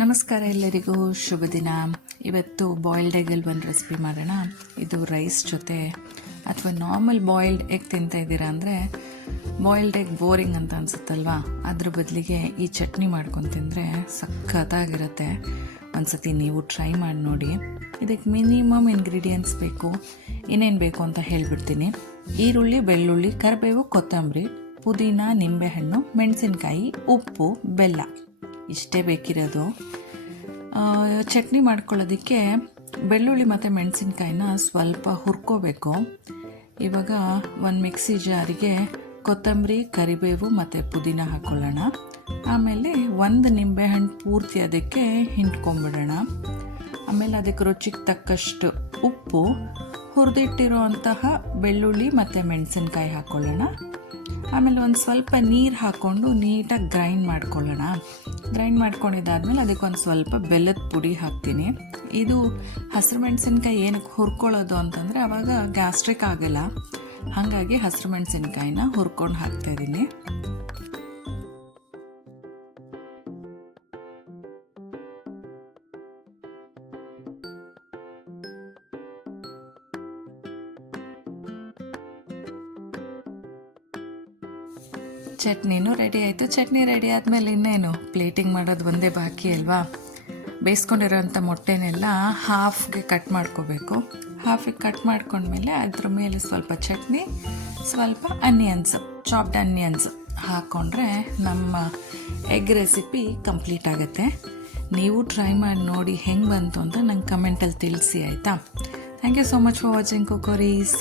ನಮಸ್ಕಾರ ಎಲ್ಲರಿಗೂ, ಶುಭ ದಿನ. ಇವತ್ತು ಬಾಯ್ಲ್ಡ್ ಎಗಲ್ಲಿ ಒಂದು ರೆಸಿಪಿ ಮಾಡೋಣ. ಇದು ರೈಸ್ ಜೊತೆ ಅಥವಾ ನಾರ್ಮಲ್ ಬಾಯ್ಲ್ಡ್ ಎಗ್ ತಿಂತಾ ಇದ್ದೀರಾ ಅಂದರೆ ಬಾಯ್ಲ್ಡ್ ಎಗ್ ಬೋರಿಂಗ್ ಅಂತ ಅನಿಸುತ್ತಲ್ವಾ, ಅದ್ರ ಬದಲಿಗೆ ಈ ಚಟ್ನಿ ಮಾಡ್ಕೊಂಡು ತಿಂದರೆ ಸಖತ್ತಾಗಿರುತ್ತೆ. ಒಂದ್ಸತಿ ನೀವು ಟ್ರೈ ಮಾಡಿ ನೋಡಿ. ಇದಕ್ಕೆ ಮಿನಿಮಮ್ ಇಂಗ್ರೀಡಿಯೆಂಟ್ಸ್ ಬೇಕು. ಏನೇನು ಬೇಕು ಅಂತ ಹೇಳಿಬಿಡ್ತೀನಿ. ಈರುಳ್ಳಿ, ಬೆಳ್ಳುಳ್ಳಿ, ಕರಿಬೇವು, ಕೊತ್ತಂಬರಿ, ಪುದೀನ, ನಿಂಬೆಹಣ್ಣು, ಮೆಣಸಿನ್ಕಾಯಿ, ಉಪ್ಪು, ಬೆಲ್ಲ ಇಷ್ಟೇ ಬೇಕಿರೋದು. ಚಟ್ನಿ ಮಾಡ್ಕೊಳ್ಳೋದಕ್ಕೆ ಬೆಳ್ಳುಳ್ಳಿ ಮತ್ತು ಮೆಣಸಿನ್ಕಾಯಿನ ಸ್ವಲ್ಪ ಹುರ್ಕೋಬೇಕು. ಇವಾಗ ಒಂದು ಮಿಕ್ಸಿ ಜಾರಿಗೆ ಕೊತ್ತಂಬರಿ, ಕರಿಬೇವು ಮತ್ತು ಪುದೀನ ಹಾಕ್ಕೊಳ್ಳೋಣ. ಆಮೇಲೆ ಒಂದು ನಿಂಬೆಹಣ್ಣು ಪೂರ್ತಿ ಅದಕ್ಕೆ ಹಿಂಡ್ಕೊಂಬಿಡೋಣ. ಆಮೇಲೆ ಅದಕ್ಕೆ ರುಚಿಗೆ ತಕ್ಕಷ್ಟು ಉಪ್ಪು, ಹುರಿದಿಟ್ಟಿರೋ ಅಂತಹ ಬೆಳ್ಳುಳ್ಳಿ ಮತ್ತು ಮೆಣಸಿನ್ಕಾಯಿ ಹಾಕ್ಕೊಳ್ಳೋಣ. ಆಮೇಲೆ ಒಂದು ಸ್ವಲ್ಪ ನೀರು ಹಾಕ್ಕೊಂಡು ನೀಟಾಗಿ ಗ್ರೈಂಡ್ ಮಾಡ್ಕೊಳ್ಳೋಣ. ಗ್ರೈಂಡ್ ಮಾಡ್ಕೊಂಡಿದ್ದಾದಮೇಲೆ ಅದಕ್ಕೆ ಒಂದು ಸ್ವಲ್ಪ ಬೆಲ್ಲದ ಪುಡಿ ಹಾಕ್ತೀನಿ. ಇದು ಹಸಿರು ಮೆಣಸಿನ್ಕಾಯಿ ಏನಕ್ಕೆ ಹುರ್ಕೊಳ್ಳೋದು ಅಂತಂದರೆ ಆವಾಗ ಗ್ಯಾಸ್ಟ್ರಿಕ್ ಆಗಲ್ಲ, ಹಾಗಾಗಿ ಹಸಿರು ಮೆಣಸಿನ್ಕಾಯಿನ ಹುರ್ಕೊಂಡು ಹಾಕ್ತಾಯಿದ್ದೀನಿ. ಚಟ್ನಿನೂ ರೆಡಿ ಆಯಿತು. ಚಟ್ನಿ ರೆಡಿ ಆದಮೇಲೆ ಇನ್ನೇನು ಪ್ಲೇಟಿಂಗ್ ಮಾಡೋದು ಒಂದೇ ಬಾಕಿ ಅಲ್ವಾ. ಬೇಯಿಸ್ಕೊಂಡಿರೋಂಥ ಮೊಟ್ಟೆನೆಲ್ಲ ಹಾಫ್ಗೆ ಕಟ್ ಮಾಡ್ಕೋಬೇಕು. ಹಾಫಿಗೆ ಕಟ್ ಮಾಡ್ಕೊಂಡ್ಮೇಲೆ ಅದ್ರ ಮೇಲೆ ಸ್ವಲ್ಪ ಚಟ್ನಿ, ಸ್ವಲ್ಪ ಆನಿಯನ್ಸ್, ಚಾಪ್ಡ್ ಆನಿಯನ್ಸ್ ಹಾಕ್ಕೊಂಡ್ರೆ ನಮ್ಮ ಎಗ್ ರೆಸಿಪಿ ಕಂಪ್ಲೀಟ್ ಆಗುತ್ತೆ. ನೀವು ಟ್ರೈ ಮಾಡಿ ನೋಡಿ ಹೆಂಗೆ ಬಂತು ಅಂತ ನಂಗೆ ಕಮೆಂಟಲ್ಲಿ ತಿಳಿಸಿ, ಆಯಿತಾ? Thank you so much for watching ಕುಕೋರೀಸ್.